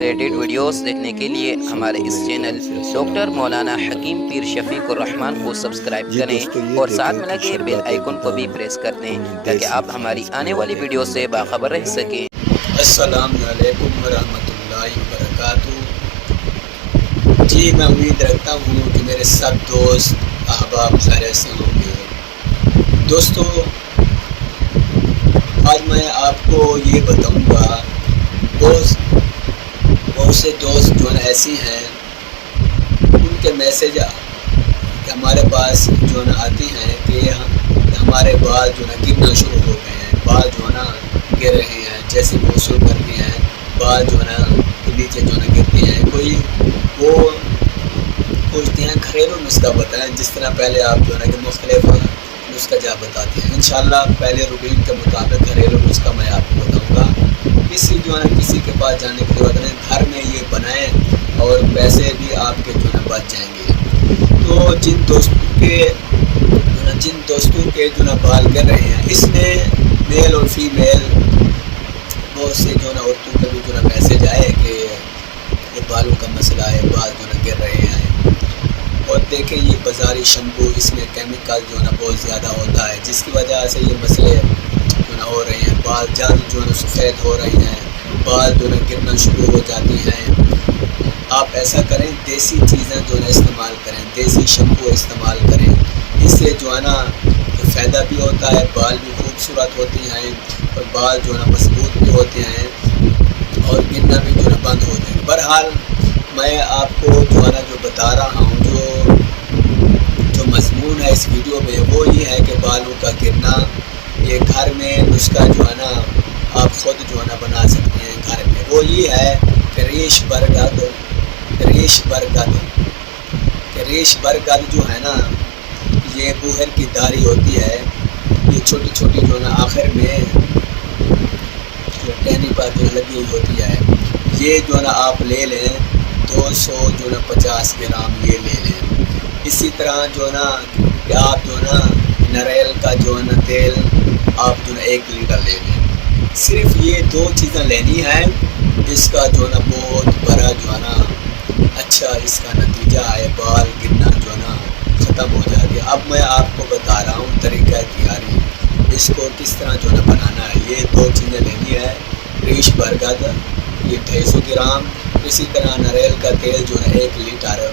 Related videos دیکھنے کے لیے ہمارے اس چینل ڈاکٹر مولانا حکیم پیر شفیق الرحمان کو سبسکرائب کریں اور ساتھ میں لگے بیل آئیکن کو بھی پریس کر دیں تاکہ آپ ہماری آنے والی ویڈیو سے باخبر رہ سکیں۔ السلام علیکم ورحمۃ اللہ وبرکاتہ۔ جی میں امید رکھتا ہوں کہ میرے سب دوست احباب خیریت سے ہوں گے۔ دوستو آج میں آپ کو یہ بتاؤں گا، بہت سے دوست جو ہے ایسی ہیں ان کے میسیج ہمارے پاس جو ہے آتی ہیں کہ ہمارے بال جو ہے گرنا شروع ہو گئے ہیں، بال جو ہے نا گر رہے ہیں، جیسے غسل کرتے ہیں بال جو ہے نا نیچے جو ہے گرتے ہیں۔ کوئی وہ پوچھتے ہیں گھریلو نسخہ بتائیں، جس طرح پہلے آپ جو ہے نا کہ مختلف نسخہ جا بتاتے ہیں۔ انشاءاللہ پہلے روٹین کے مطابق گھریلو نسخہ میں آپ کو بتاؤں گا۔ کسی کے پاس جانے کی ضرورت نہیں، گھر میں یہ بنائیں اور پیسے بھی آپ کے جو ہے بچ جائیں گے۔ تو جن دوستوں کے جو ہے بال گر رہے ہیں، اس میں میل اور فیمیل بہت سے جو ہے عورتوں کا بھی جو ہے میسیج آئے کہ یہ بالوں کا مسئلہ ہے، بال جو ہے گر رہے ہیں۔ اور دیکھیں یہ بازاری شیمپو، اس میں کیمیکل جو ہے بہت زیادہ ہوتا ہے، جس کی وجہ سے یہ مسئلے جو ہے ہو رہے ہیں، بال جلد جو ہے سفید ہو رہے ہیں، بال جو ہے گرنا شروع ہو جاتی ہیں۔ آپ ایسا کریں، دیسی چیزیں جو ہے استعمال کریں، دیسی شیمپو استعمال کریں، اس سے جو ہے نا فائدہ بھی ہوتا ہے، بال بھی خوبصورت ہوتی ہیں اور بال جو ہے مضبوط بھی ہوتے ہیں اور گرنا بھی جو ہے بند ہو جائیں۔ بہرحال میں آپ کو جو ہے نا جو بتا رہا ہوں، جو مضمون ہے اس ویڈیو میں، وہ یہ ہے کہ بالوں کا گرنا، یہ گھر میں نسخہ جو ہے نا آپ خود جو ہے نا بنا سکتے ہیں گھر میں۔ وہ یہ ہے کہ ریش برگد جو ہے نا، یہ بوہر کی داڑھی ہوتی ہے، یہ چھوٹی چھوٹی جو ہے نا آخر میں جو ٹہنی پر جو لگی ہوئی ہوتی ہے، یہ جو ہے نا آپ لے لیں 250 گرام یہ لے لیں۔ اسی طرح جو ہے نا کہ آپ جو ہے نا ناریل کا جو ہے نا تیل آپ جو ہے 1 لیٹر لے لیں۔ صرف یہ 2 چیزیں لینی ہیں، اس کا جو ہے نا بہت بڑا جو ہے نا اچھا اس کا نتیجہ ہے، بال گرنا جو ہے نا ختم ہو جائے گا۔ اب میں آپ کو بتا رہا ہوں طریقہ تیاری، اس کو کس طرح جو ہے بنانا ہے۔ یہ 2 چیزیں لینی ہے، ریش برگد یہ 250 گرام، اسی طرح ناریل کا تیل جو ہے 1 لیٹر۔